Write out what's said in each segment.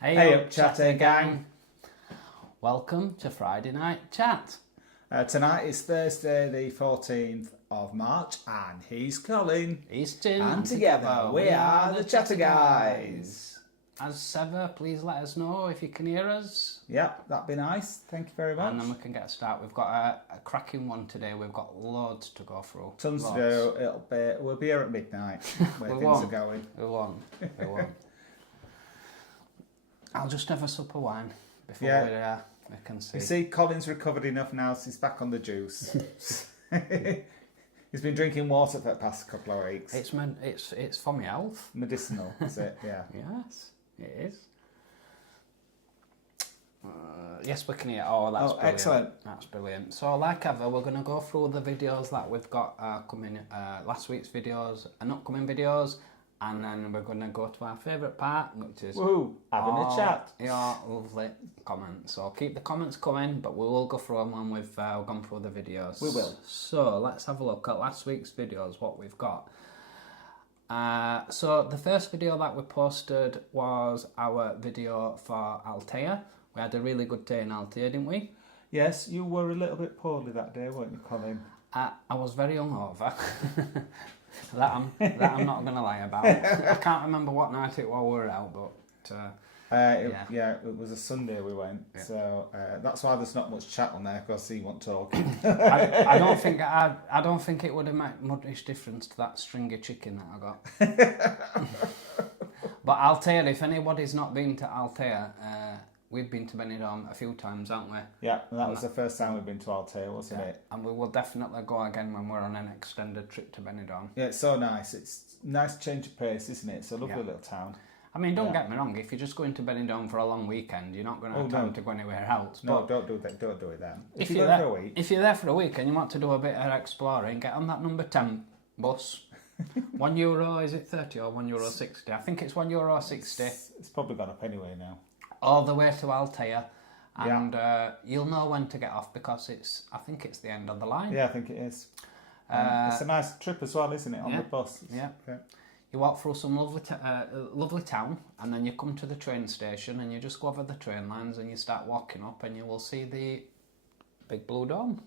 Hey up, chatter gang. Welcome to Friday Night Chat. Tonight is Thursday the 14th of March and he's Colin. He's Tim. And together we are the Chatter Guys. As ever, please let us know if you can hear us. Yep, that'd be nice. Thank you very much. And then we can get a start. We've got a cracking one today. We've got loads to go through. Tons to do. We'll be here at midnight where things are going. We won't. I'll just have a sup of wine before we can see. You see, Colin's recovered enough now, so he's back on the juice. He's been drinking water for the past couple of weeks. It's for my health. Medicinal, is it? Yeah. Yes, it is. Yes, we can hear. Oh, that's brilliant. Excellent. That's brilliant. So, like ever, we're going to go through the videos that we've got coming, last week's videos and upcoming videos, and then we're going to go to our favourite part, which is having a chat. Your lovely comments. So keep the comments coming, but we will go through them when we've gone through the videos. We will. So let's have a look at last week's videos, what we've got. So the first video that we posted was our video for Altea. We had a really good day in Altea, didn't we? Yes, you were a little bit poorly that day, weren't you, Colin? I was very hungover. that I'm not going to lie about. I can't remember what night it was we were out, but it was a Sunday we went, so that's why there's not much chat on there because he wasn't talking. I don't think it would have made much difference to that string of chicken that I got. But Altea, if anybody's not been to Altea, we've been to Benidorm a few times, haven't we? Yeah, that was the first time we've been to Altea, wasn't it? And we will definitely go again when we're on an extended trip to Benidorm. Yeah, it's so nice. It's a nice change of pace, isn't it? It's a lovely little town. I mean, don't get me wrong, if you're just going to Benidorm for a long weekend, you're not going to have time to go anywhere else. No, don't do that. Don't do it then. If you're there for a week. If you're there for a week and you want to do a bit of exploring, get on that number 10 bus. €1, is it 30 or €1.60? I think it's €1.60. It's probably gone up anyway now. All the way to Altea, and you'll know when to get off because I think it's the end of the line. Yeah, I think it is. It's a nice trip as well, isn't it, on the bus? Yeah. You walk through some lovely town, and then you come to the train station, and you just go over the train lines, and you start walking up, and you will see the big blue dome.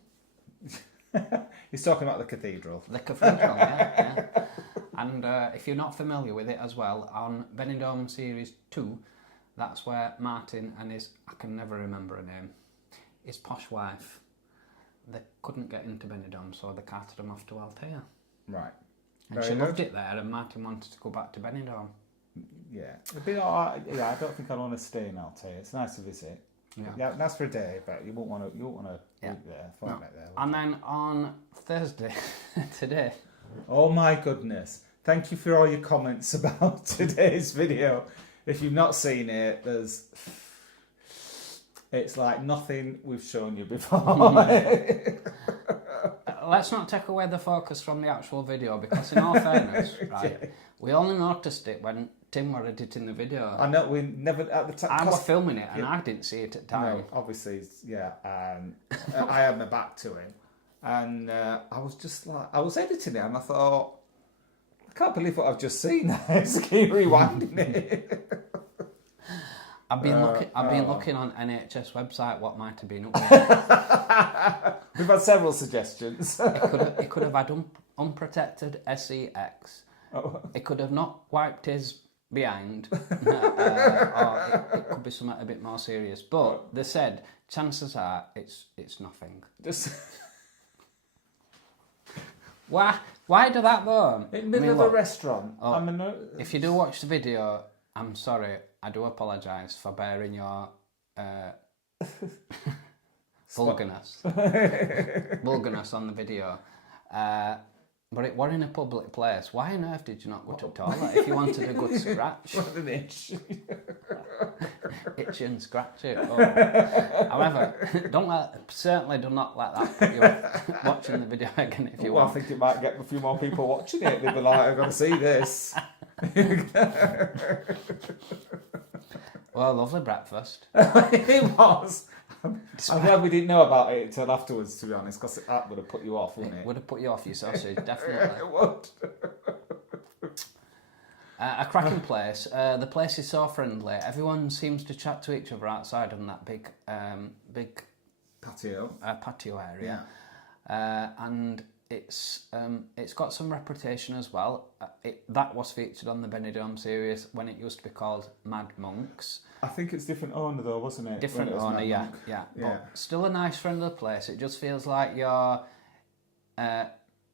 He's talking about the cathedral. The cathedral, yeah. And if you're not familiar with it as well, on Benidorm Series 2, that's where Martin and I can never remember her name, his posh wife, they couldn't get into Benidorm, so they carted them off to Altea. Right. And she loved it there, and Martin wanted to go back to Benidorm. Yeah. It'd be all right. Yeah, I don't think I'd want to stay in Altea. It's nice to visit. Yeah, that's for a day, but you won't want to eat there, fortnight there. And then on Thursday, today. Oh my goodness. Thank you for all your comments about today's video. If you've not seen it, it's like nothing we've shown you before. Let's not take away the focus from the actual video because in all fairness, we only noticed it when Tim were editing the video. I know, we never, at the time... I was filming it and I didn't see it at the time. No, obviously, I had my back to him. And I was just like, I was editing it and I thought, I can't believe what I've just seen. It's keep rewinding it. I've been looking on NHS website what might have been up there. We've had several suggestions. It could have had unprotected SEX. It could have not wiped his behind. Or it could be something a bit more serious. But they said chances are it's nothing. Why do that though? In the middle of a restaurant. If you do watch the video, I'm sorry. I do apologise for bearing your vulgarness on the video. But it was in a public place. Why on earth did you not go to the toilet if you wanted a good scratch? What an itch. Itch and scratch it. Oh. However, certainly do not let that put you off watching the video again if you want. I think it might get a few more people watching it. They'll be like, I've got to see this. Well, lovely breakfast. It was. I'm glad we didn't know about it until afterwards, to be honest, because that would have put you off, wouldn't it? Would have put you off your sausage, definitely. It would. A cracking place. The place is so friendly. Everyone seems to chat to each other outside on that big Patio. patio area. And it's got some reputation as well. That was featured on the Benidorm series when it used to be called Mad Monks. I think it's different owner though, wasn't it? Different owner, yeah. But still a nice, friendly place. It just feels like you're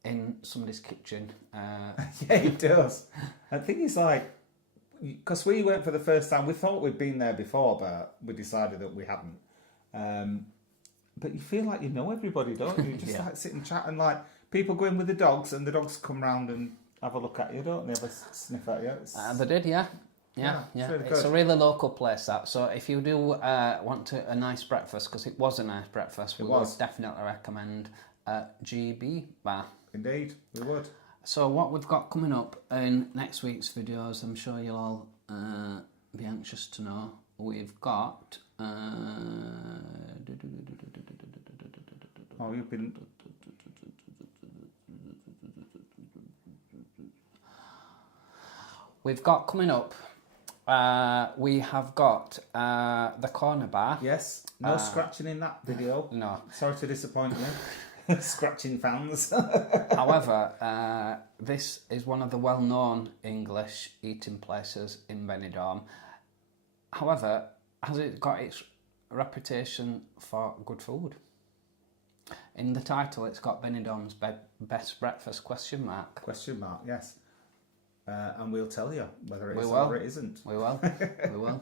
in somebody's kitchen. Yeah, it does. I think it's like, because we went for the first time, we thought we'd been there before, but we decided that we hadn't. But you feel like you know everybody, don't you? You just like sit and chat, and like people go in with the dogs, and the dogs come round and have a look at you, don't they? Have a sniff at you. They did, yeah. It's a really local place, that. So if you do want a nice breakfast, because it was a nice breakfast, we would definitely recommend GB Bar. Indeed, we would. So what we've got coming up in next week's videos, I'm sure you'll all be anxious to know. We've got... you've been... We've got coming up... we have got the corner bar. Yes, no scratching in that video. No. Sorry to disappoint you. Scratching fans. However, this is one of the well-known English eating places in Benidorm. However, has it got its reputation for good food? In the title, it's got Benidorm's best breakfast ? Question mark, yes. And we'll tell you whether it is or it isn't. We will. We will.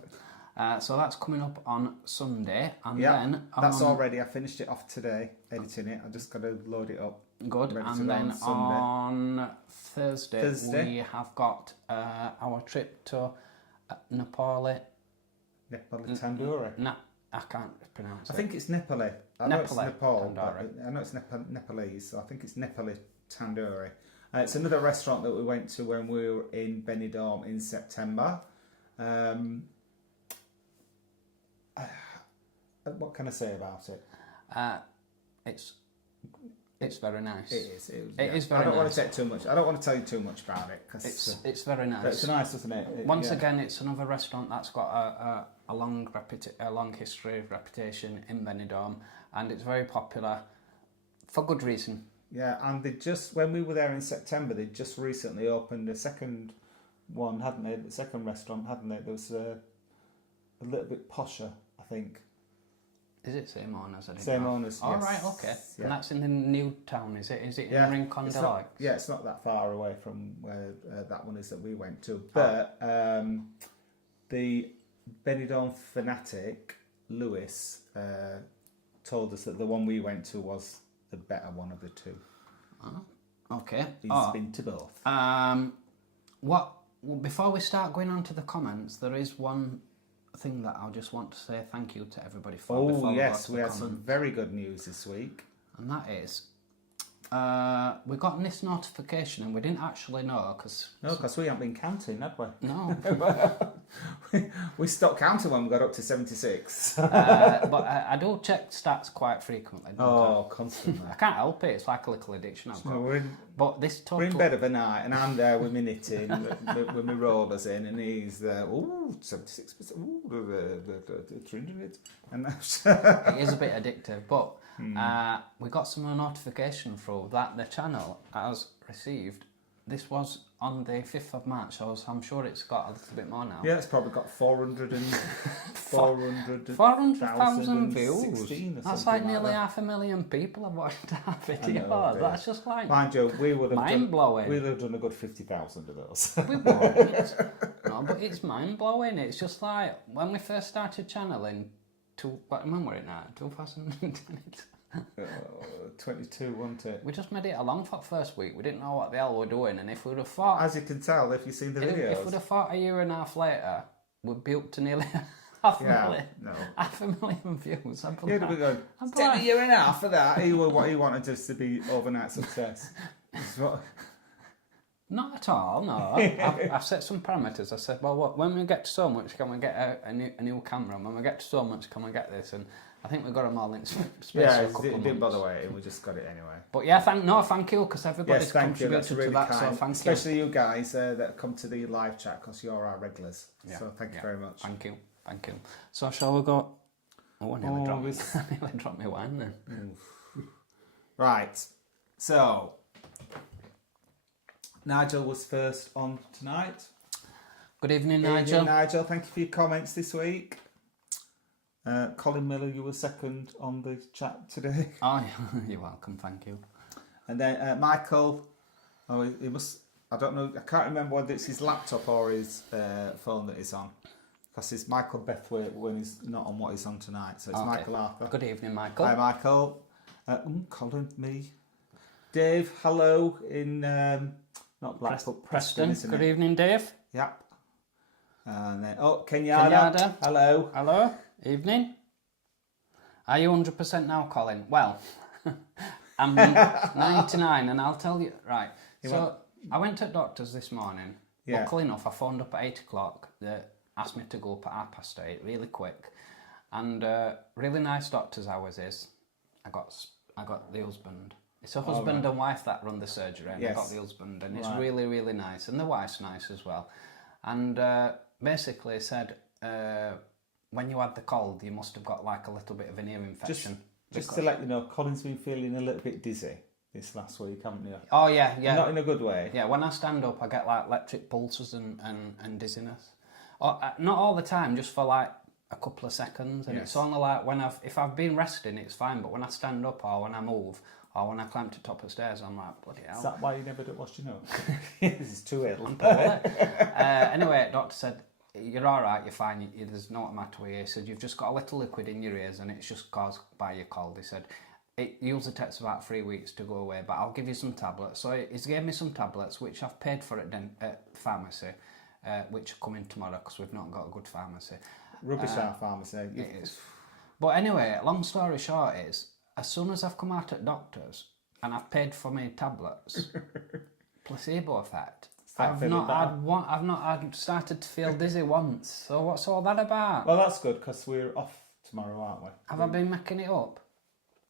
So that's coming up on Sunday, and then that's already. I finished it off today, editing it. I just got to load it up. Good. And then on Thursday we have got our trip to Nepali. Nepali Tandoori. I can't pronounce it. I think it's Nepali. I know it's Nepal. I know it's Nepalese, so I think it's Nepali Tandoori. It's another restaurant that we went to when we were in Benidorm in September. What can I say about it? It's very nice. It is. It is very nice. I don't want to take too much. I don't want to tell you too much about it because it's very nice. It's nice, isn't it? Once again, it's another restaurant that's got a long history of reputation in Benidorm, and it's very popular for good reason. Yeah, and they just, when we were there in September, they just recently opened a second one, hadn't they? The second restaurant, hadn't they? There was a little bit posher, I think. Is it same owners? Same owners, yes. Right, okay. Yeah. And that's in the new town, is it? Is it in Rincon de Leix? Yeah, it's not that far away from where that one is that we went to. But the Benidorm fanatic, Lewis, told us that the one we went to was the better one of the two. Oh, okay. He's been to both. Before we start going on to the comments, there is one thing that I just want to say thank you to everybody for. Oh yes, we had some very good news this week, and that is we got this notification and we didn't actually know because we haven't been counting, had we? No. We stopped counting when we got up to 76. But I do check stats quite frequently. Constantly. I can't help it. It's like a little addiction I've got. We're in bed of a night, and I'm there with my knitting, with my rollers in, and he's there. 76%. 300. And it is a bit addictive, but we got some notification through that the channel has received. This was on the 5th of March, so I'm sure it's got a little bit more now. Yeah, it's probably got 400,000 views. That's like nearly 500,000 people have watched our video. That's just like mind you, we would have mind-blowing. We would have done a good 50,000 of those. We won't. No, but it's mind-blowing. It's just like when we first started channeling, when were it now? 2010. 22, wasn't it? We just made it along for the first week. We didn't know what the hell we're doing, and if we'd have thought, as you can tell, if you've seen the videos, if we'd have thought a year and a half later, we'd be up to nearly 500,000 views. You'd have been going, it's a year and a half for that. He wanted us to be overnight success. Not at all, no. I've set some parameters. I said, well, when we get to so much, can we get a new camera? And when we get to so much, can we get this? And I think we got them all in space Yeah, for a it couple of didn't months. bother waiting. We just got it anyway. But yeah, thank you, because everybody's Yes, thank you. That's contributed really to that, kind. so thank Especially you guys that come to the live chat, because you're our regulars. Yeah, So thank you very much. Thank you. So shall we go? Oh, I nearly dropped this- I nearly dropped my wine then. Right. So Nigel was first on tonight. Good evening, Good Nigel. evening, Nigel. Thank you for your comments this week. Colin Miller, you were second on the chat today. Oh, you're welcome, thank you. And then Michael, he must, I don't know, I can't remember whether it's his laptop or his phone that he's on. Because it's Michael Bethwaite when he's not on what he's on tonight. So it's Okay. Michael Arthur. Good evening, Michael. Hi, Michael. Colin, me. Dave, hello in not Blackpool, Preston, isn't Good it? evening, Dave. Yep. And then, Kenyatta. Hello. Hello. Evening. Are you 100% now, Colin? Well, I'm 99, and I'll tell you. Right. I went to the doctor's this morning. Yeah. Luckily enough, I phoned up at 8 o'clock. They asked me to go up at 8:30, really quick. And really nice doctor's hours is. I got the husband. It's a husband and wife that run the surgery, and I got the husband, and it's really, really nice. And the wife's nice as well. And basically said, when you had the cold, you must have got like a little bit of an ear infection. Just to let you know, Colin's been feeling a little bit dizzy this last week, haven't you? Oh, yeah. Not in a good way. Yeah, when I stand up, I get like electric pulses and dizziness. Not all the time, just for like a couple of seconds. And it's only like if I've been resting, it's fine. But when I stand up or when I move or when I climb to the top of the stairs, I'm like, bloody hell. Is that why you never do wash your nose? This is too ill. Anyway, doctor said, you're all right, you're fine, there's no matter with you. He said, you've just got a little liquid in your ears and it's just caused by your cold. He said, it usually takes about 3 weeks to go away, but I'll give you some tablets. So he's gave me some tablets, which I've paid for at pharmacy, which are coming tomorrow because we've not got a good pharmacy. Rubbish our pharmacy. It is. But anyway, long story short is, as soon as I've come out at doctors and I've paid for my tablets, placebo effect, I've not started to feel dizzy once. So what's all that about? Well, that's good because we're off tomorrow, aren't we? Have I been making it up?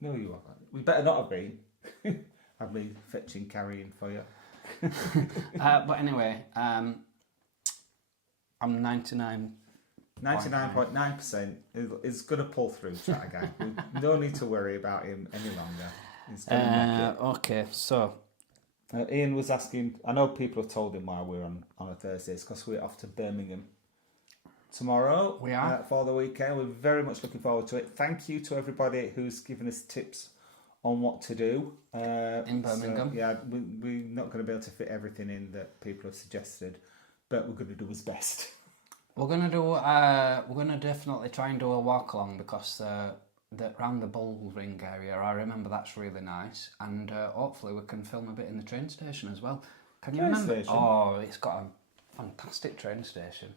No, you haven't. We better not have been. I've been fetching, carrying for you. But anyway, I'm 99.9% is going to pull through, chat again. We don't need to worry about him any longer. He's going to make it. Okay, so Ian was asking, I know people have told him why we're on a Thursday, it's because we're off to Birmingham tomorrow. We are. For the weekend. We're very much looking forward to it. Thank you to everybody who's given us tips on what to do. In Birmingham. So, we're not going to be able to fit everything in that people have suggested, but we're going to do our best. we're gonna definitely try and do a walk along because around the Bull Ring area, I remember that's really nice, and hopefully we can film a bit in the train station as well. Can you remember? Station? Oh, it's got a fantastic train station.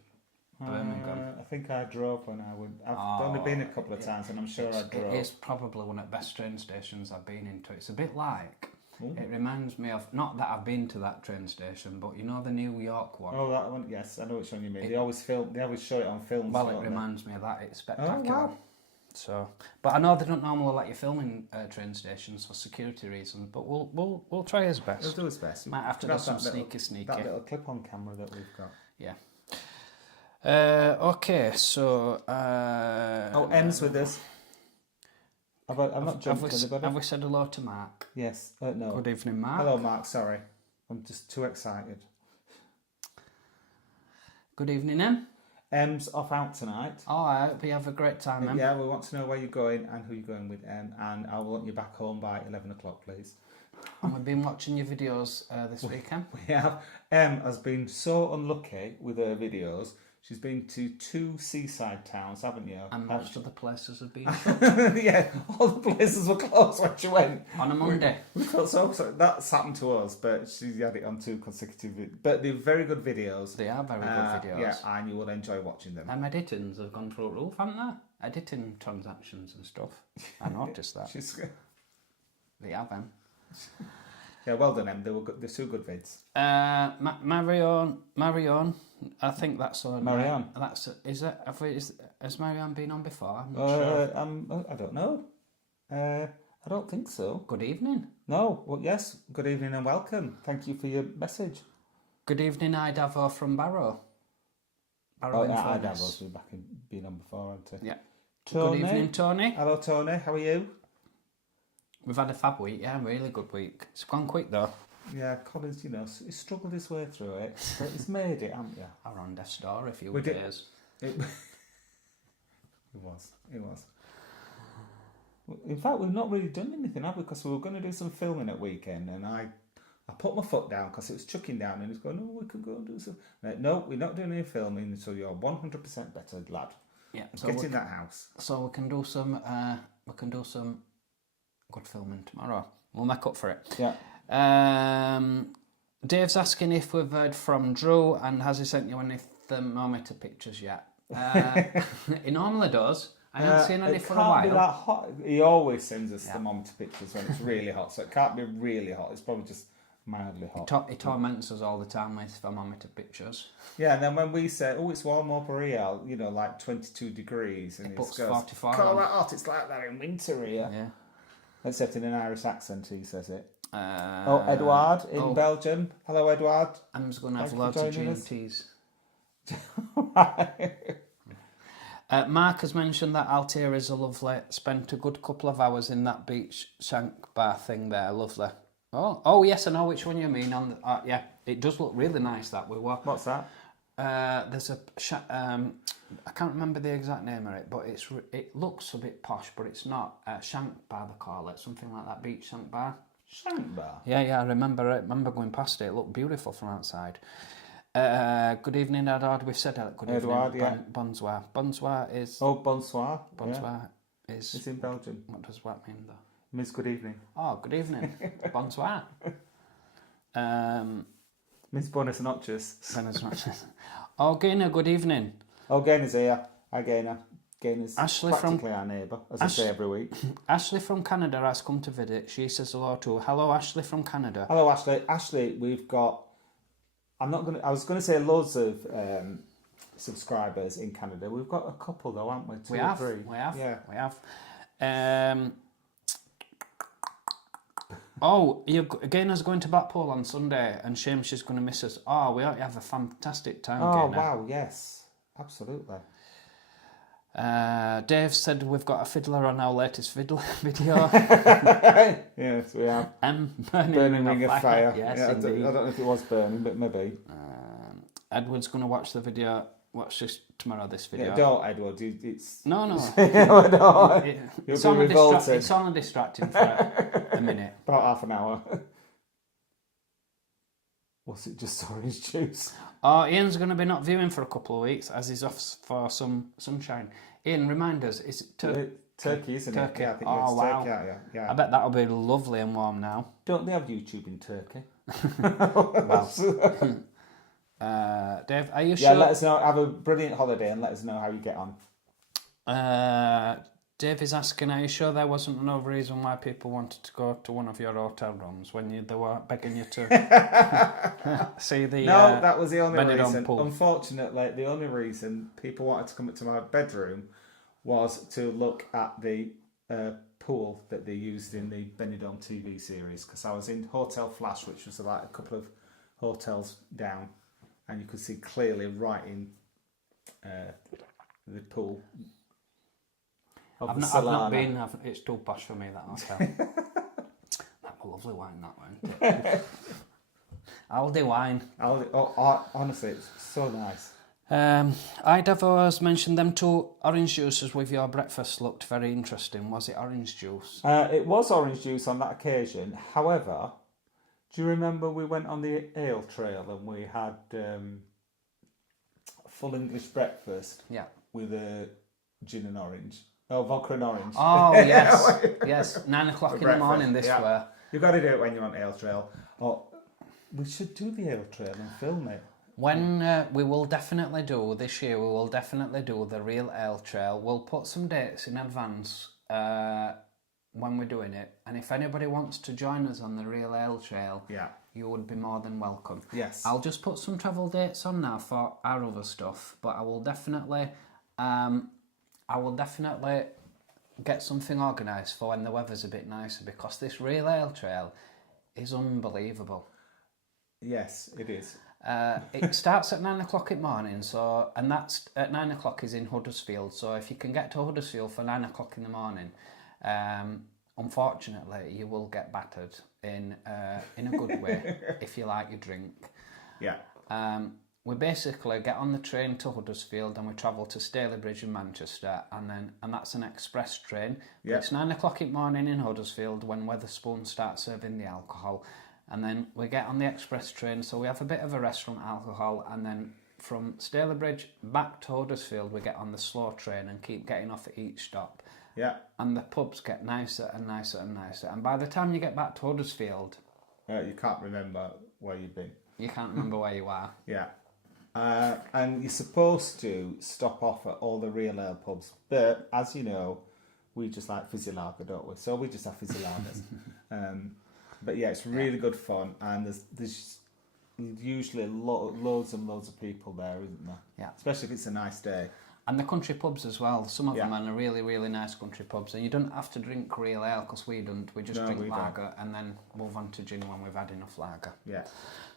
Birmingham. I think I drove when I went. I've only been a couple of times, and I'm sure I drove. It is probably one of the best train stations I've been into. It's a bit like. It reminds me of, not that I've been to that train station, but you know the New York one. Oh, that one. Yes, I know which one you mean. They always show it on films. Well, it reminds me of that. It's spectacular. Oh, wow. So, but I know they don't normally let you film in train stations for security reasons. But we'll try his best. We'll do his best. Might have to do some sneaky. That little clip-on camera that we've got. Yeah. Okay, so. M's with us. I've not jumped anybody. Have we said hello to Mark? Yes. No. Good evening, Mark. Hello, Mark. Sorry, I'm just too excited. Good evening, Em. M's off out tonight. Oh, I hope you have a great time, Em. Yeah, we want to know where you're going and who you're going with, and I want you back home by 11 o'clock, please. And we've been watching your videos this weekend. We have. Em has been so unlucky with her videos. She's been to 2 seaside towns, haven't you? And most of the places have been yeah, all the places were closed when she went. on a Monday. We felt so sorry. That's happened to us, but she had it on 2 consecutive. But they're very good videos. They are very good videos. Yeah, and you will enjoy watching them. Them editings have gone through the roof, haven't they? Editing transactions and stuff. I noticed that. She's, They have, Em. Yeah, well done, Em. They were good. They're two good vids. Marion, I think that's on. Marianne. Has Marianne been on before? I'm not sure. I don't know. I don't think so. Good evening. No. Well, yes. Good evening and welcome. Thank you for your message. Good evening, Idavo from Barrow. Idavo's been on before, hasn't he? Yeah. Tony. Good evening, Tony. Hello, Tony. How are you? We've had a fab week, yeah, really good week. It's gone quick though. Yeah, Colin's, he's struggled his way through it, but he's made it, haven't you? I ran death's door a few We did- days. It was. In fact, we've not really done anything, have we? Because we were going to do some filming at weekend, and I put my foot down because it was chucking down, and he's going, "Oh, we could go and do some." No, we're not doing any filming until you're 100% better, lad. Yeah, Get in that house. So we can do some. Good filming tomorrow. We'll make up for it. Yeah. Dave's asking if we've heard from Drew and has he sent you any thermometer pictures yet? He normally does. I haven't seen any for a while. It can't be that hot. He always sends us thermometer pictures when it's really hot, so it can't be really hot. It's probably just mildly hot. He torments us all the time with thermometer pictures. Yeah, and then when we say, "Oh, it's warm over here," like 22 degrees, and He he puts goes, 44 "God, on." that hot! It's like that in winter here." Yeah. Except in an Irish accent, he says it. Oh, Edward in Belgium. Hello, Edward. I'm just going to have Thanks for loads of joining us. GMTs. Mark has mentioned that Altair is a lovely. Spent a good couple of hours in that beach shank bar thing there. Lovely. Oh yes, I know which one you mean. Yeah, it does look really nice. That we were. What's that? There's a. I can't remember the exact name of it, but it looks a bit posh, but it's not. Shank bar they call it, something like that. Beach shank bar. Shank bar. Yeah, I remember it. I remember going past it. It looked beautiful from outside. Good evening, Edward. We've said that. Good Edward, evening. yeah. Bonsoir. Bonsoir is. Oh, bonsoir. Bonsoir is. It's in Belgium. What does that mean, though? Miss, good evening. Oh, good evening. Bonsoir. Miss Bonus Notches. Oh, Gaynor, good evening. Oh, Gainer's here. Hi, Gaynor. Gainer's Ashley practically our neighbour, as I say every week. Ashley from Canada has come to visit. She says hello to. Hello, Ashley from Canada. Hello, Ashley. Ashley, we've got. I was going to say loads of subscribers in Canada. We've got a couple though, haven't we? Two We or have. three. We have. Yeah. We have. Gaynor's going to Blackpool on Sunday, and shame she's going to miss us. Oh, we ought to have a fantastic time. Oh Gaynor. wow! Yes, absolutely. Dave said we've got a fiddler on our latest video. Yes, we have. Burning Ring of Fire. Yes, yeah, I indeed. don't know if it was burning, but maybe. Edward's going to watch the video. Watch this tomorrow. This video. Yeah, don't, Edward. It's No. no. It's You'll be revolted. It's only distracting for a minute. About half an hour. Was it just orange juice? Oh, Ian's going to be not viewing for a couple of weeks as he's off for some sunshine. Ian, remind us, is it Turkey, isn't Turkey? it? Yeah, I think Oh, it's wow. Turkey. Yeah. I bet that'll be lovely and warm now. Don't they have YouTube in Turkey? Dave, are you Yeah, sure? let us know. Have a brilliant holiday and let us know how you get on. Dave is asking, are you sure there wasn't no reason why people wanted to go to one of your hotel rooms when they were begging you to see the No, that was the only Benidorm reason. pool? Unfortunately, the only reason people wanted to come into my bedroom was to look at the pool that they used in the Benidorm TV series, because I was in Hotel Flash, which was like a couple of hotels down, and you could see clearly right in the pool. I've not been. It's too posh for me, that hotel. That was lovely wine, that one. Aldi wine. Honestly, it's so nice. Idavo has mentioned them two orange juices with your breakfast looked very interesting. Was it orange juice? It was orange juice on that occasion. However, do you remember we went on the ale trail and we had a full English breakfast? Yeah. With a gin and orange. Oh, vodka and orange. Oh, yes. Yes, 9 o'clock in the morning this way. You've got to do it when you're on ale trail. Oh, we should do the ale trail and film it. When we will definitely do, this year we will definitely do the real ale trail. We'll put some dates in advance. when we're doing it. And if anybody wants to join us on the Real Ale Trail, you would be more than welcome. Yes. I'll just put some travel dates on now for our other stuff, but I will definitely get something organised for when the weather's a bit nicer, because this Real Ale Trail is unbelievable. Yes, it is. It starts at 9 o'clock in the morning, and that's at 9 o'clock is in Huddersfield. So if you can get to Huddersfield for 9 o'clock in the morning, unfortunately you will get battered in a good way if you like your drink. Yeah. We basically get on the train to Huddersfield and we travel to Stalybridge in Manchester, and that's an express train. But it's 9 o'clock in the morning in Huddersfield when Wetherspoon starts serving the alcohol. And then we get on the express train, so we have a bit of a rest from alcohol, and then from Stalybridge back to Huddersfield we get on the slow train and keep getting off at each stop. Yeah. And the pubs get nicer and nicer and nicer. And by the time you get back to Huddersfield... you can't remember where you've been. You can't remember where you are. Yeah. And you're supposed to stop off at all the real ale pubs. But, as you know, we just like fizzy lager, don't we? So we just have fizzy lagers. But yeah, it's really good fun, and there's usually loads and loads of people there, isn't there? Yeah. Especially if it's a nice day. And the country pubs as well. Some of them are really, really nice country pubs, and you don't have to drink real ale, because we don't. We just drink lager and then move on to gin when we've had enough lager. Yeah.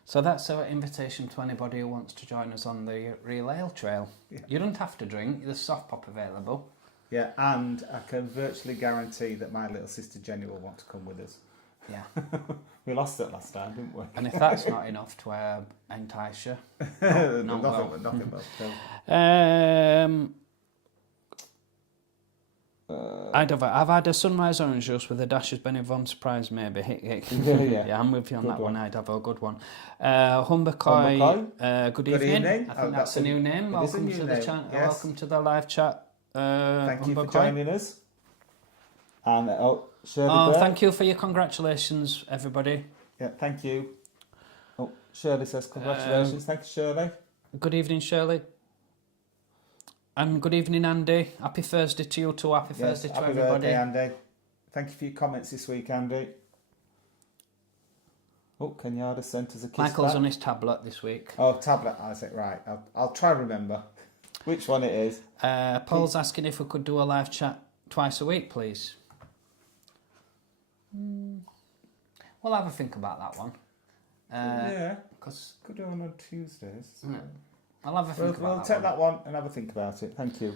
So that's our invitation to anybody who wants to join us on the Real Ale Trail. Yeah. You don't have to drink. There's soft pop available. Yeah, and I can virtually guarantee that my little sister Jenny will want to come with us. Yeah. We lost it last time, didn't we? And if that's not enough to entice you, nothing but. I've had a sunrise orange juice with a dash of Benny surprise, maybe. Yeah, I'm with you on good that one. I'd have a good one. Humbercoy, good evening. I think that's a new name. Welcome to the chat. Yes. Welcome to the live chat. Thank you for joining us. And Shirley thank you for your congratulations, everybody. Yeah, thank you. Oh, Shirley says congratulations. Thank you, Shirley. Good evening, Shirley. And good evening, Andy. Happy Thursday to you too. Happy Thursday to everybody. Happy birthday, Andy. Thank you for your comments this week, Andy. Oh, Kenyatta sent us a kiss Michael's back. On his tablet this week. Oh, tablet. I said right. I'll try and remember which one it is. Paul's asking if we could do a live chat twice a week, please. We'll have a think about that one. Because could do one on Tuesdays. So. I'll have a think about that. We'll take that one and have a think about it. Thank you.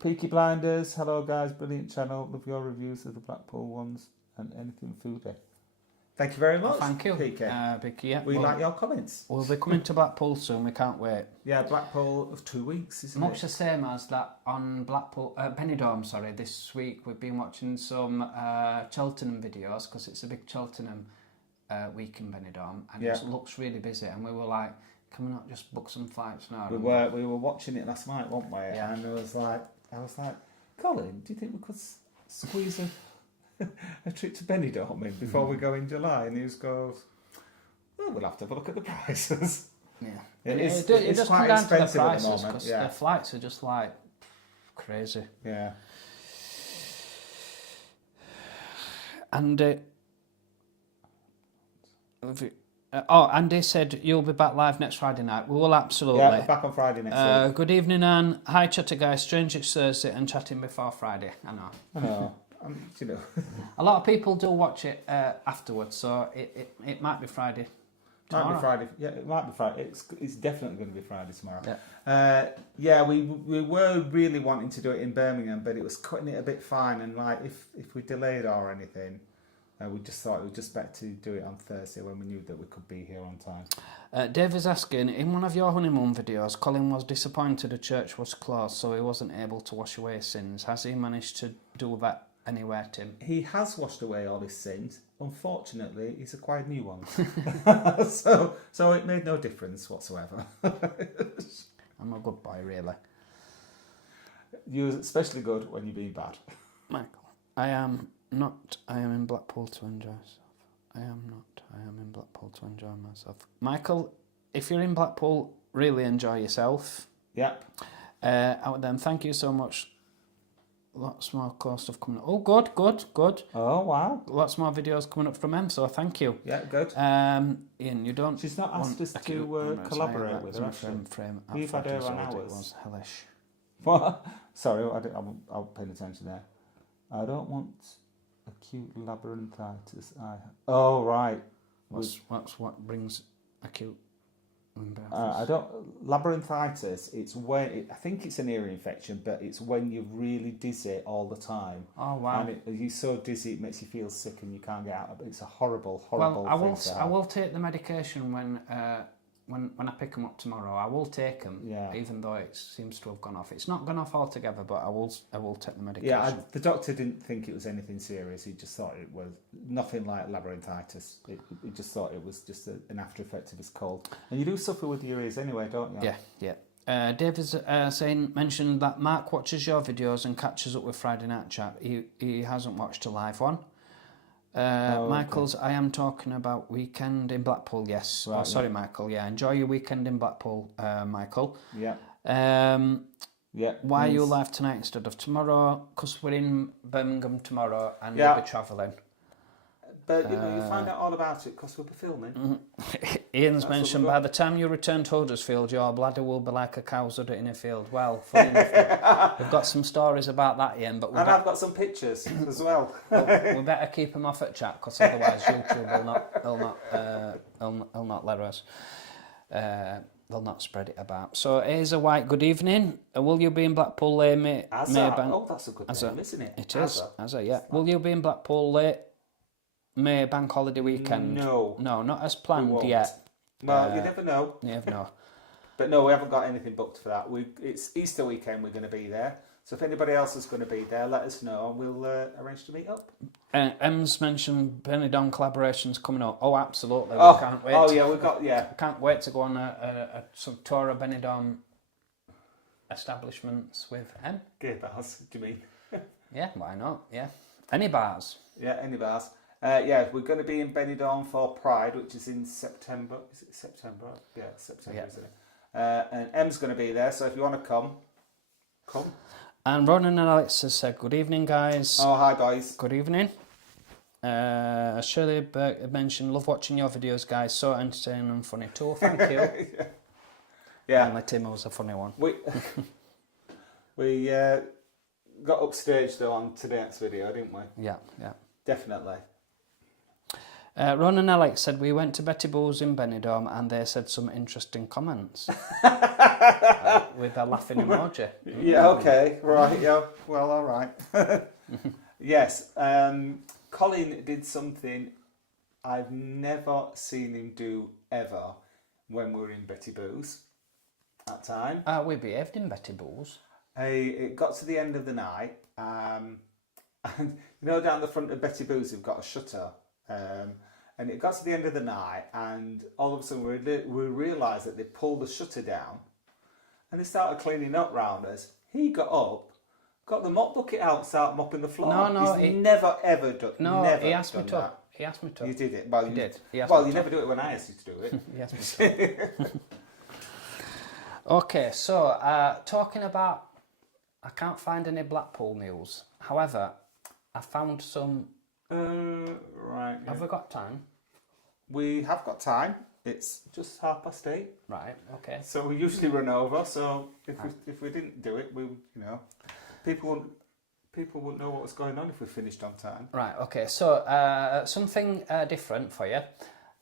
Peaky Blinders, hello guys, brilliant channel. Love your reviews of the Blackpool ones and anything foodie. Thank you very much. Thank you, Peaky. Peaky. We like your comments. We'll be coming to Blackpool soon. We can't wait. Yeah, Blackpool of 2 weeks, isn't it? Much the same as that on Blackpool, Benidorm. Sorry, this week we've been watching some Cheltenham videos because it's a big Cheltenham week in Benidorm, and it looks really busy. And we were like, can we not just book some flights now? We were watching it last night, weren't we? Yeah. And I was like, Colin, do you think we could squeeze a trip to Benidorm in before we go in July? And he just goes, well, we'll have to have a look at the prices. Yeah, it's just quite come down to the expensive prices at the moment. because the flights are just like crazy. Yeah. And Andy said you'll be back live next Friday night. We will absolutely. Yeah, back on Friday next week. Good evening, Anne. Hi, chatter guys. Strange it's Thursday and chatting before Friday. I know. You know. A lot of people do watch it afterwards, so it might be Friday tomorrow. Might be Friday. Yeah, it might be Friday. It's definitely going to be Friday tomorrow. Yeah. We were really wanting to do it in Birmingham, but it was cutting it a bit fine, and like if we delayed or anything, we just thought it was just better to do it on Thursday when we knew that we could be here on time. Dave is asking, in one of your honeymoon videos, Colin was disappointed the church was closed, so he wasn't able to wash away his sins. Has he managed to do that anywhere, Tim? He has washed away all his sins. Unfortunately, he's acquired new ones. so it made no difference whatsoever. I'm a good boy, really. You're especially good when you're being bad. Michael, I am not. I am in Blackpool to enjoy myself. I am not. I am in Blackpool to enjoy myself. Michael, if you're in Blackpool, really enjoy yourself. Yep. Then thank you so much lots more cool stuff coming up. Oh, good. Oh, wow. Lots more videos coming up from Em, so thank you. Yeah, good. Ian, you don't. She's not asked us to collaborate with her, actually. We've had her on ours. It was hellish. What? Sorry, I'll pay attention there. I don't want acute labyrinthitis. Oh, right. What brings acute I don't labyrinthitis. It's when I think it's an ear infection, but it's when you're really dizzy all the time. Oh wow! And you're so dizzy it makes you feel sick and you can't get out. It's a horrible Well, I thing. will take the medication when I pick them up tomorrow. I will take them, even though it seems to have gone off. It's not gone off altogether, but I will take the medication. Yeah, the doctor didn't think it was anything serious. He just thought it was nothing like labyrinthitis. He just thought it was just an after effect of his cold. And you do suffer with your ears anyway, don't you? Yeah. Dave is mentioned that Mark watches your videos and catches up with Friday Night Chat. He hasn't watched a live one. Michael's, okay. I am talking about weekend in Blackpool, yes. Right, sorry, Michael. Yeah, enjoy your weekend in Blackpool, Michael. Yeah. Why are you live tonight instead of tomorrow? Because we're in Birmingham tomorrow and we'll be travelling. But you find out all about it because we'll be filming. Ian's mentioned by the time you return to Huddersfield, your bladder will be like a cow's udder in a field. Well, funny enough, we've got some stories about that, Ian. But I've got some pictures as well. We better keep them off at chat because otherwise YouTube will not let us. They'll not spread it about. So here's a white good evening. Will you be in Blackpool late, mate? Oh, that's a good name, isn't it? It is. Yeah. Will you be in Blackpool late? May bank holiday weekend? No, not as planned yet. Well, you never know. You never know. But no, we haven't got anything booked for that. It's Easter weekend. We're going to be there. So if anybody else is going to be there, let us know and we'll arrange to meet up. Em's mentioned Benidorm collaborations coming up. Oh, absolutely. We can't wait. Oh, yeah, we've got Can't wait to go on a tour of Benidorm establishments with Em. Gay bars, do you mean? Yeah, why not? Yeah, any bars. Yeah, any bars. We're going to be in Benidorm for Pride, which is in September. Is it September? Yeah, September, isn't it? And Em's going to be there, so if you want to come. And Ronan and Alex has said, good evening, guys. Oh, hi, guys. Good evening. Shirley Burke mentioned, love watching your videos, guys. So entertaining and funny too. Thank you. Yeah. And my Tim was a funny one. We got upstaged, though, on today's video, didn't we? Yeah. Definitely. Ron and Alex said, we went to Betty Boo's in Benidorm and they said some interesting comments. With a laughing emoji. Yeah, okay, right, yeah, well, all right. Yes, Colin did something I've never seen him do ever when we were in Betty Boo's at time. We behaved in Betty Boo's. It got to the end of the night, and down the front of Betty Boo's we've got a shutter. And it got to the end of the night, and all of a sudden we realised that they pulled the shutter down, and they started cleaning up round us. He got up, got the mop bucket out, started mopping the floor. He's never ever done. No, never he asked me to. That. He asked me to. You did it. Well, you did. Well, you never do it when I asked you to do it. He asked me to. Okay, so talking about, I can't find any Blackpool news. However, I found some. Right. Have we got time? We have got time. It's just 8:30. Right. Okay. So we usually run over. So if we didn't do it, people wouldn't know what was going on if we finished on time. Right. Okay. So something different for you.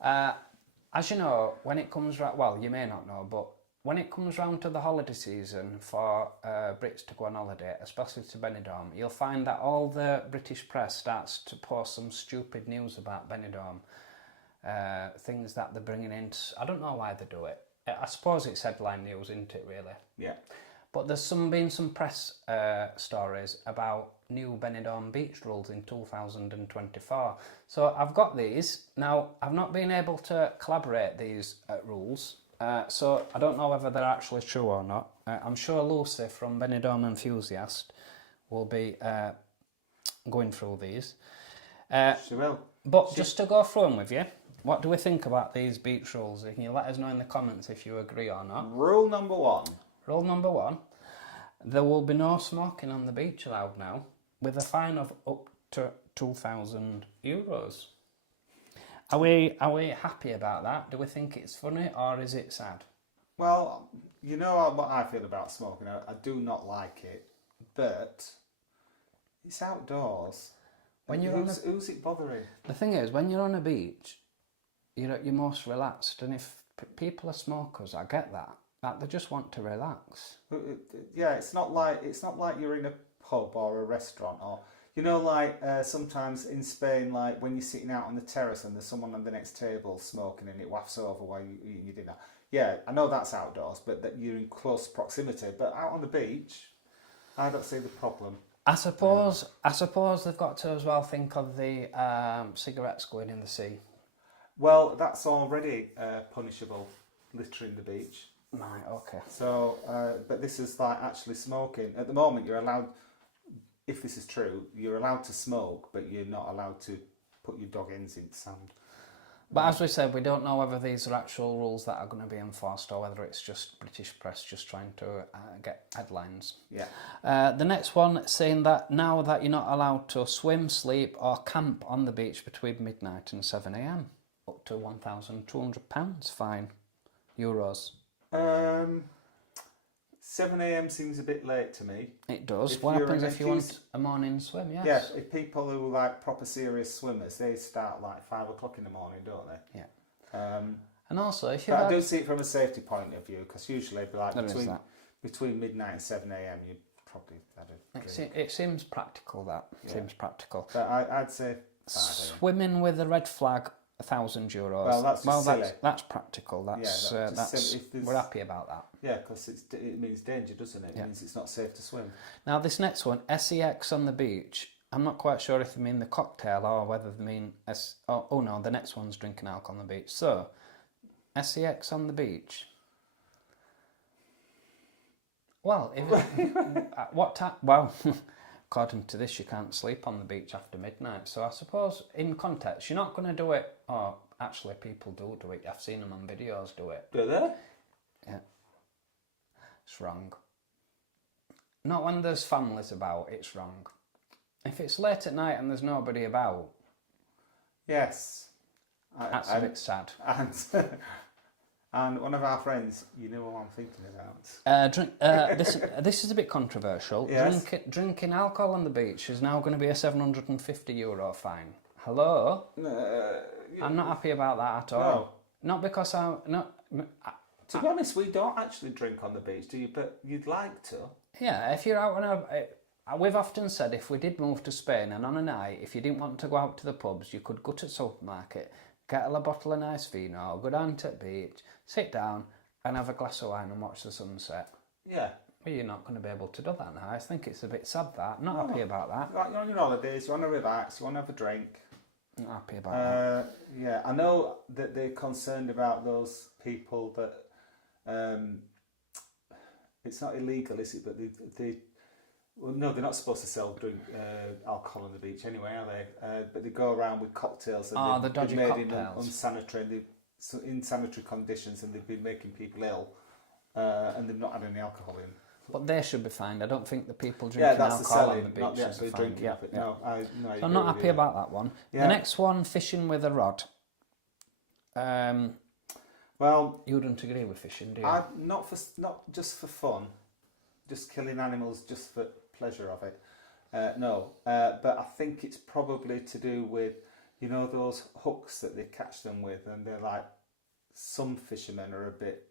As you know, when it comes round, well, you may not know, but when it comes round to the holiday season for Brits to go on holiday, especially to Benidorm, you'll find that all the British press starts to post some stupid news about Benidorm. Things that they're bringing in. I don't know why they do it. I suppose it's headline news, isn't it, really? Yeah. But there's been some press stories about new Benidorm beach rules in 2024. So I've got these. Now, I've not been able to collaborate these rules. So I don't know whether they're actually true or not. I'm sure Lucy from Benidorm Enthusiast will be going through these. She will. But just to go through them with you, what do we think about these beach rules? Can you let us know in the comments if you agree or not? Rule number one. Rule number one. There will be no smoking on the beach allowed now, with a fine of up to €2,000. Are we happy about that? Do we think it's funny or is it sad? Well, you know what I feel about smoking. I do not like it, but it's outdoors. When you're who's it bothering? The thing is, when you're on a beach, you're at your most relaxed, and if people are smokers, I get that. That they just want to relax. Yeah, it's not like you're in a pub or a restaurant, or like sometimes in Spain, like when you're sitting out on the terrace and there's someone on the next table smoking and it wafts over while you eating your dinner. Yeah, I know that's outdoors, but that you're in close proximity. But out on the beach, I don't see the problem. I suppose they've got to as well think of the cigarettes going in the sea. Well, that's already punishable, littering the beach. Right, okay. So, but this is like actually smoking. At the moment, you're allowed, if this is true, you're allowed to smoke, but you're not allowed to put your dog ends in sand. But as we said, we don't know whether these are actual rules that are going to be enforced or whether it's just British press just trying to get headlines. Yeah. The next one saying that now that you're not allowed to swim, sleep or camp on the beach between midnight and 7 a.m, up to £1,200 fine, euros. 7 a.m. seems a bit late to me. It does. What happens if you want a morning swim? Yes. Yeah, if people who are like proper serious swimmers, they start like 5 o'clock in the morning, don't they? Yeah. And also, if you I do see it from a safety point of view, because usually it'd be like between midnight and 7 a.m. you probably had a it seems practical. That seems practical. But I'd say swimming with a red flag. €1,000. Well, that's silly. That's practical. That's we're happy about that. Yeah, because it means danger, doesn't it? It means it's not safe to swim. Now this next one, sex on the beach. I'm not quite sure if they mean the cocktail or whether they mean oh no, the next one's drinking alcohol on the beach. So, sex on the beach. Well, at what time? Well. According to this, you can't sleep on the beach after midnight. So I suppose, in context, you're not going to do it. Oh, actually, people do it. I've seen them on videos do it. Do they? Yeah. It's wrong. Not when there's families about, it's wrong. If it's late at night and there's nobody about... Yes. That's a bit sad. And one of our friends, you know what I'm thinking about. This is a bit controversial. Yes. Drinking alcohol on the beach is now going to be a €750 fine. Hello? I'm not happy about that at all. No. Not because I'm... To be honest, we don't actually drink on the beach, do you? But you'd like to. Yeah, if you're out on a... We've often said if we did move to Spain and on a night, if you didn't want to go out to the pubs, you could go to the supermarket, get a bottle of nice vino, go down to the beach, sit down and have a glass of wine and watch the sunset. Yeah. Well, you're not going to be able to do that now. I think it's a bit sad that. Not happy about that. Like you're on your holidays, you want to relax, you want to have a drink. Not happy about that. Yeah, I know that they're concerned about those people that... it's not illegal, is it? But they well, no, they're not supposed to sell alcohol on the beach anyway, are they? But they go around with cocktails and they've been made in unsanitary conditions, and they've been making people ill, and they've not had any alcohol in. But they should be fined. I don't think the people drinking alcohol on the beach not the actually drinking of it. Yeah. No, so I'm not happy about that one. Yeah. The next one, fishing with a rod. Well, you wouldn't agree with fishing, do you? Not just for fun, just killing animals just for pleasure of it. No, but I think it's probably to do with, you know, those hooks that they catch them with, and they're like, some fishermen are a bit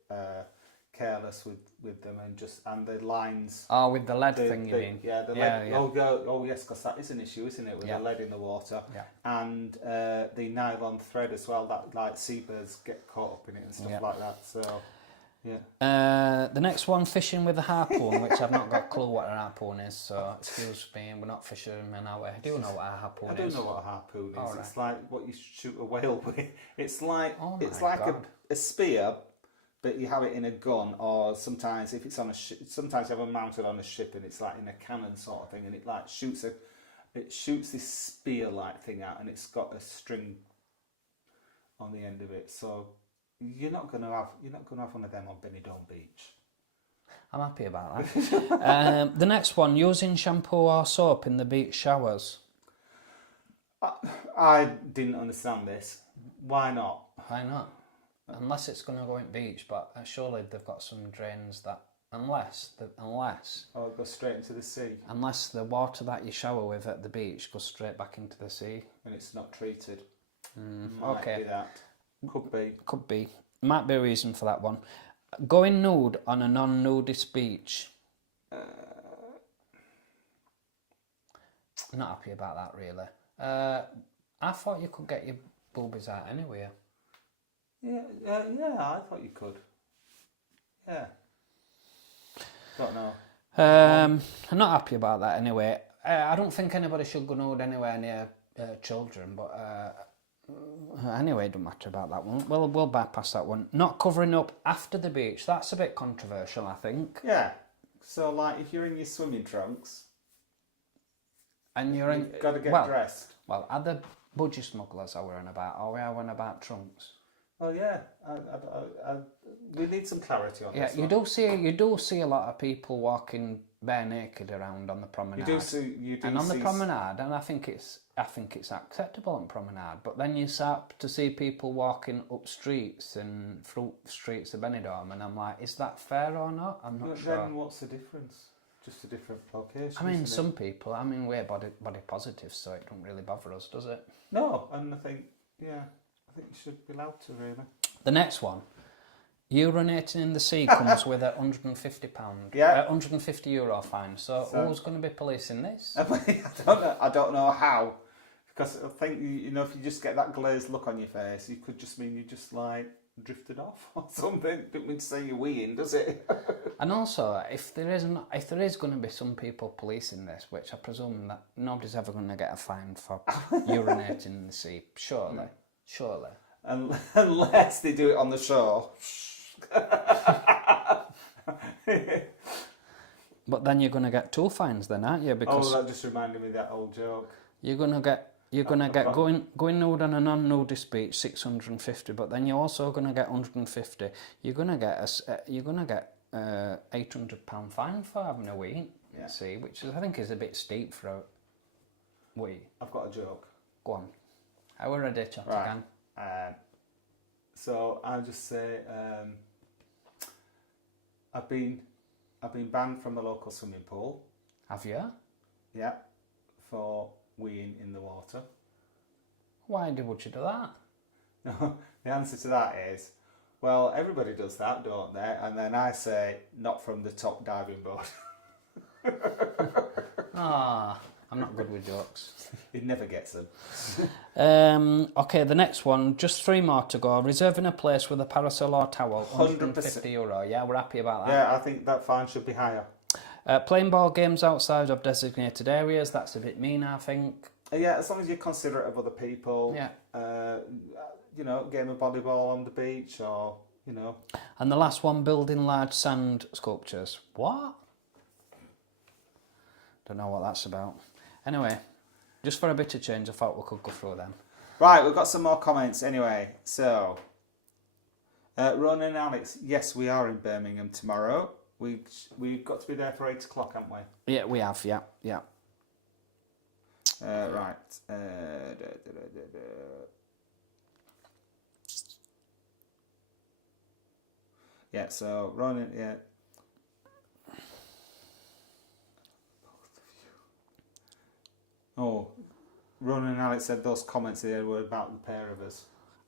careless with them, and the lines. Oh, with the lead thing, you mean? Yeah, the lead. Yeah. Oh, yes, because that is an issue, isn't it? With the lead in the water, and the nylon thread as well. That like seabirds get caught up in it and stuff like that. So. Yeah. The next one, fishing with a harpoon, which I've not got a clue what a harpoon is, so excuse me, we're not fishermen, are we? I do know what a harpoon is. I do know what a harpoon is. Right. It's like what you shoot a whale with. It's like a spear, but you have it in a gun, or sometimes if it's on a ship, sometimes you have it mounted on a ship, and it's like in a cannon sort of thing, and it like shoots this spear-like thing out, and it's got a string on the end of it, so. You're not going to have one of them on Benidorm Beach. I'm happy about that. The next one, using shampoo or soap in the beach showers. I didn't understand this. Why not? Why not? Unless it's going to go in beach, but surely they've got some drains that, unless Oh, it goes straight into the sea. Unless the water that you shower with at the beach goes straight back into the sea. And it's not treated. Okay. Be that. Could be. Might be a reason for that one. Going nude on a non-nudist beach. Not happy about that, really. I thought you could get your boobies out anyway. Yeah, I thought you could. Yeah. Don't know. I'm not happy about that anyway. I don't think anybody should go nude anywhere near children, but anyway, it don't matter about that one. We'll bypass that one. Not covering up after the beach. That's a bit controversial, I think. Yeah. So, like, if you're in your swimming trunks, and you've got to get dressed. Well, are the budgie smugglers are we on about? Or are we on about trunks? Oh yeah, we need some clarity on this. Yeah, you do see a lot of people walking bare naked around on the promenade. You do see, and on the promenade, and I think it's acceptable on promenade. But then you start to see people walking up streets and through streets of Benidorm, and I'm like, is that fair or not? I'm not sure. Then what's the difference? Just a different location. I mean, some people. I mean, we're body positive, so it don't really bother us, does it? No, and I think you should be allowed to, really. The next one, urinating in the sea comes with a £150, €150 fine. So who's going to be policing this? I don't know how, because I think if you just get that glazed look on your face, it could just mean you just like drifted off or something. Don't mean to say you're weeing, does it? And also, if there is going to be some people policing this, which I presume that nobody's ever going to get a fine for urinating in the sea, surely. Unless they do it on the shore. But then you're going to get 2 fines then, aren't you? Because that just reminded me of that old joke. You're going to get going nude on a non-nudist beach 650, but then you're also going to get 150. You're going to get £800 fine for having a wee. Yeah. See, which I think is a bit steep for a wee. I've got a joke. Go on. How are ready, chat again? So I'll just say I've been banned from the local swimming pool. Have you? Yeah, for weeing in the water. Why would you do that? No, the answer to that is, well, everybody does that, don't they? And then I say, not from the top diving board. I'm not good with jokes. He never gets them. Okay, the next one, just 3 more to go. Reserving a place with a parasol or towel, €150. Yeah, we're happy about that. Yeah, I think that fine should be higher. Playing ball games outside of designated areas, that's a bit mean, I think. Yeah, as long as you're considerate of other people. Yeah. Game of volleyball on the beach or, And the last one, building large sand sculptures. What? Don't know what that's about. Anyway, just for a bit of change, I thought we could go through them. Right, we've got some more comments anyway. So, Ronan and Alex, yes, we are in Birmingham tomorrow. We've got to be there for 8 o'clock, haven't we? Yeah, we have, yeah. Right. Yeah, so Ronan, yeah. Oh, Ronan and Alex said those comments there were about the pair of us.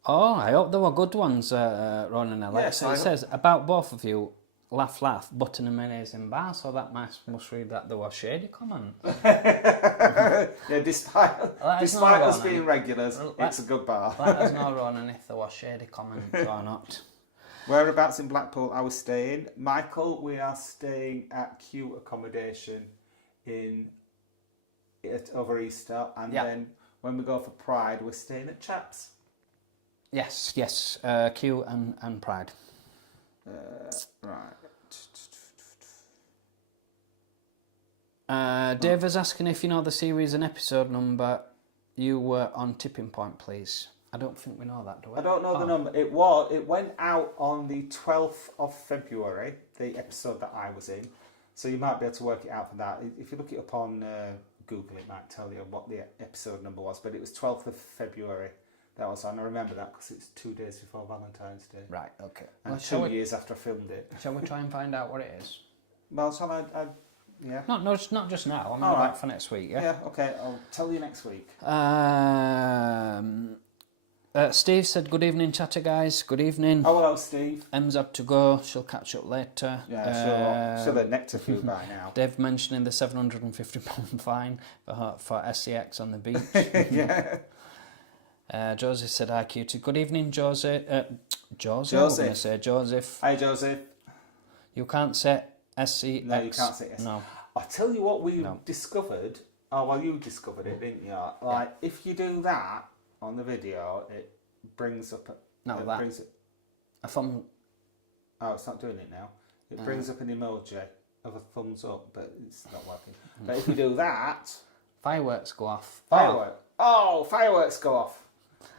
Oh, I hope they were good ones, Ronan and Alex. Yes, it says, about both of you, laugh, button and mayonnaise in bar, so that must read that they were shady comments. Yeah, despite us being regulars, it's a good bar. Let us know, Ronan, if there were shady comments or not. Whereabouts in Blackpool are we staying? Michael, we are staying at Q accommodation over Easter, and then when we go for Pride, we're staying at Chaps. Yes, Q and Pride. Right. Dave is asking if you know the series and episode number you were on Tipping Point, please. I don't think we know that, do we? I don't know the number. It went out on the 12th of February, the episode that I was in. So you might be able to work it out from that. If you look it up on Google, it might tell you what the episode number was. But it was 12th of February. That was, and I remember that because it's 2 days before Valentine's Day. Right, okay. And 2 years after I filmed it. Shall we try and find out what it is? Well, shall I yeah. Not just now. I'm All right. back for next week, yeah? Yeah, okay. I'll tell you next week. Steve said, good evening, chatter guys. Good evening. Oh, hello, Steve. Em's had to go. She'll catch up later. Yeah, she'll have necked a few by now. Dave mentioning the £750 fine for SCX on the beach. Yeah. Josie said, hi, cutie. Good evening, Josie. Josie. I'm going to say Joseph. Hi, Joseph. You can't say SCX. No, you can't say SCX. No. I'll tell you what we discovered. Oh, well, you discovered it, didn't you? Like, if you do that on the video, it brings up... brings it, a thumb... Oh, it's not doing it now. It brings up an emoji of a thumbs up, but it's not working. But if you do that... Fireworks go off. Fireworks. Oh, fireworks go off.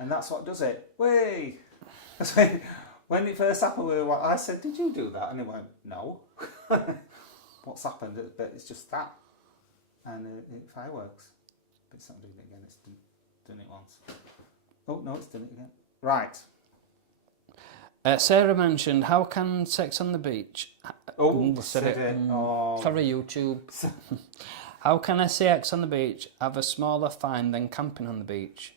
And that's what does it. Whee! When it first happened, I said, did you do that? And he went, no. What's happened? But it's just that. And it fireworks. But it's not doing it again. It's done it once. Oh, no, it's done it again. Right. Sarah mentioned, how can sex on the beach... said it. Oh. For a YouTube. How can SCX on the beach have a smaller fine than camping on the beach?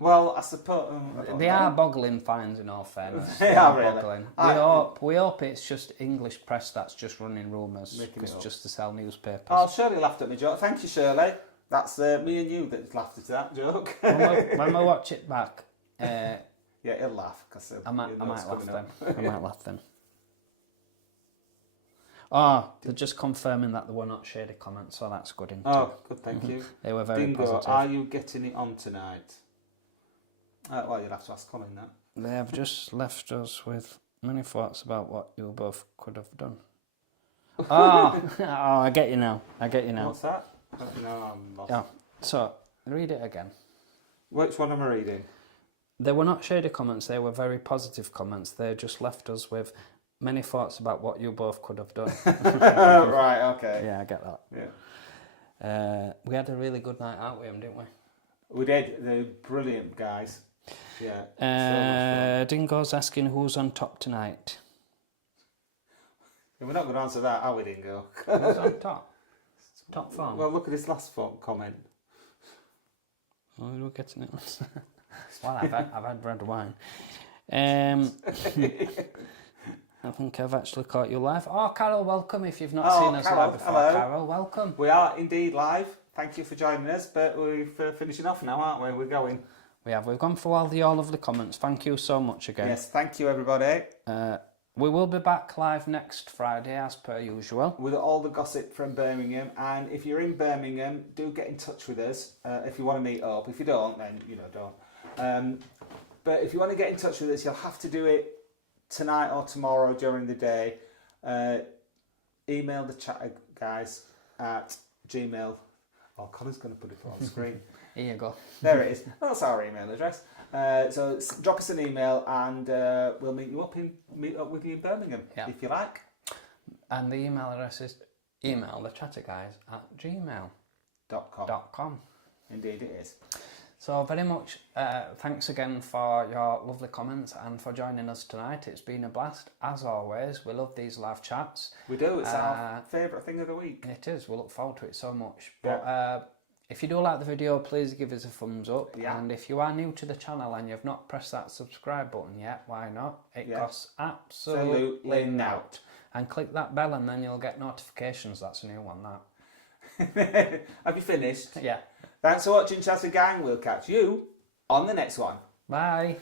Well, I suppose... They are boggling fines, in all fairness. They are really. Boggling. We hope it's just English press that's just running rumours, because just to sell newspapers. Oh, Shirley laughed at my joke. Thank you, Shirley. That's me and you that laughed at that joke. when we watch it back... yeah, he'll laugh. Cause I might laugh then. I might laugh then. Oh, they're just confirming that there were not shady comments, so that's good. Oh, good, thank you. They were very Dingo, positive. are you getting it on tonight? Well, you'll have to ask Colin that. They have just left us with many thoughts about what you both could have done. I get you now. What's that? No, I'm lost. Yeah. So, read it again. Which one am I reading? They were not shady comments, they were very positive comments. They just left us with many thoughts about what you both could have done. Right, okay. Yeah, I get that. Yeah. We had a really good night out with him, didn't we? We did. They're brilliant guys. Yeah. So Dingo's asking who's on top tonight. we're not going to answer that, are we, Dingo? Who's on top? Top form. Well, look at this last comment. Oh, we're getting it. Well, I've had red wine. I think I've actually caught you live. Oh, Carol, welcome. If you've not seen us live before, hello. Carol, welcome. We are indeed live. Thank you for joining us, but we're finishing off now, aren't we? We're going. We've gone through all the lovely comments. Thank you so much again. Yes, thank you, everybody. We will be back live next Friday, as per usual. With all the gossip from Birmingham. And if you're in Birmingham, do get in touch with us if you want to meet up. If you don't, then, don't. But if you want to get in touch with us, you'll have to do it tonight or tomorrow during the day. Email the chat guys at Gmail. Oh, Colin's going to put it on screen. Here you go. There it is. That's our email address. So drop us an email and we'll meet up with you in Birmingham if you like. And the email address is emailthethatterguys@gmail.com. Indeed it is. So very much thanks again for your lovely comments and for joining us tonight. It's been a blast, as always. We love these live chats. We do. It's our favourite thing of the week. It is. We look forward to it so much. But if you do like the video, please give us a thumbs up. Yeah. And if you are new to the channel and you've not pressed that subscribe button yet, why not? It costs absolutely nought. And click that bell and then you'll get notifications. That's a new one, that. Have you finished? Yeah. Thanks for watching, Chatter Gang. We'll catch you on the next one. Bye.